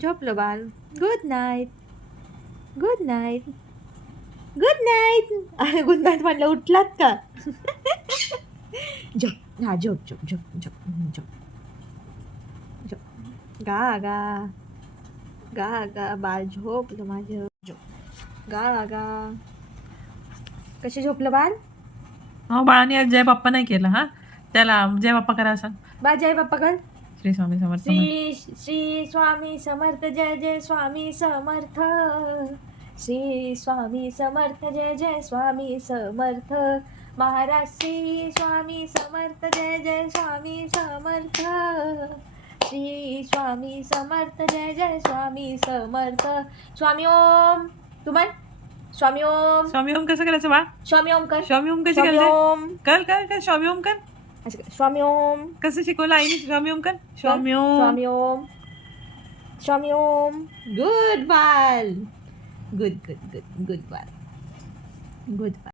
झोपलं बाल. Good night. Good night. Good night. अरे गुड नाईट म्हटलं उठलात का? झोप. हा झोप झोप झोप झोप झोप झोप. गा गा गा गा बाल झोपलं माझं. झोप. गा गा. कसे झोपलं बाल? हो बाळाने आज जय बाप्पा नाही केला हा. त्याला जय बाप्पा करा सांग. बा जय बाप्पा कर. श्री स्वामी समर्थ. श्री स्वामी समर्थ. जय जय स्वामी समर्थ. श्री स्वामी समर्थ. जय जय स्वामी समर्थ. महाराज श्री स्वामी समर्थ. जय जय स्वामी समर्थ. श्री स्वामी समर्थ. जय जय स्वामी समर्थ. स्वामी ओम. तू म्हण स्वामी ओम. स्वामी ओम कसं करायचं बाळ? स्वामी ओम कर. स्वामी ओम कशी स्वामी करायचं? ओम. कर कर कर स्वामी ओम कर. असं कर. स्वामी ओम. कसं शिकवलं आईने? स्वामी ओम कर. स्वामी ओम. स्वामी ओम. स्वामी ओम. गुड बाल. गुड गुड गुड गुड बाल. गुड बाल.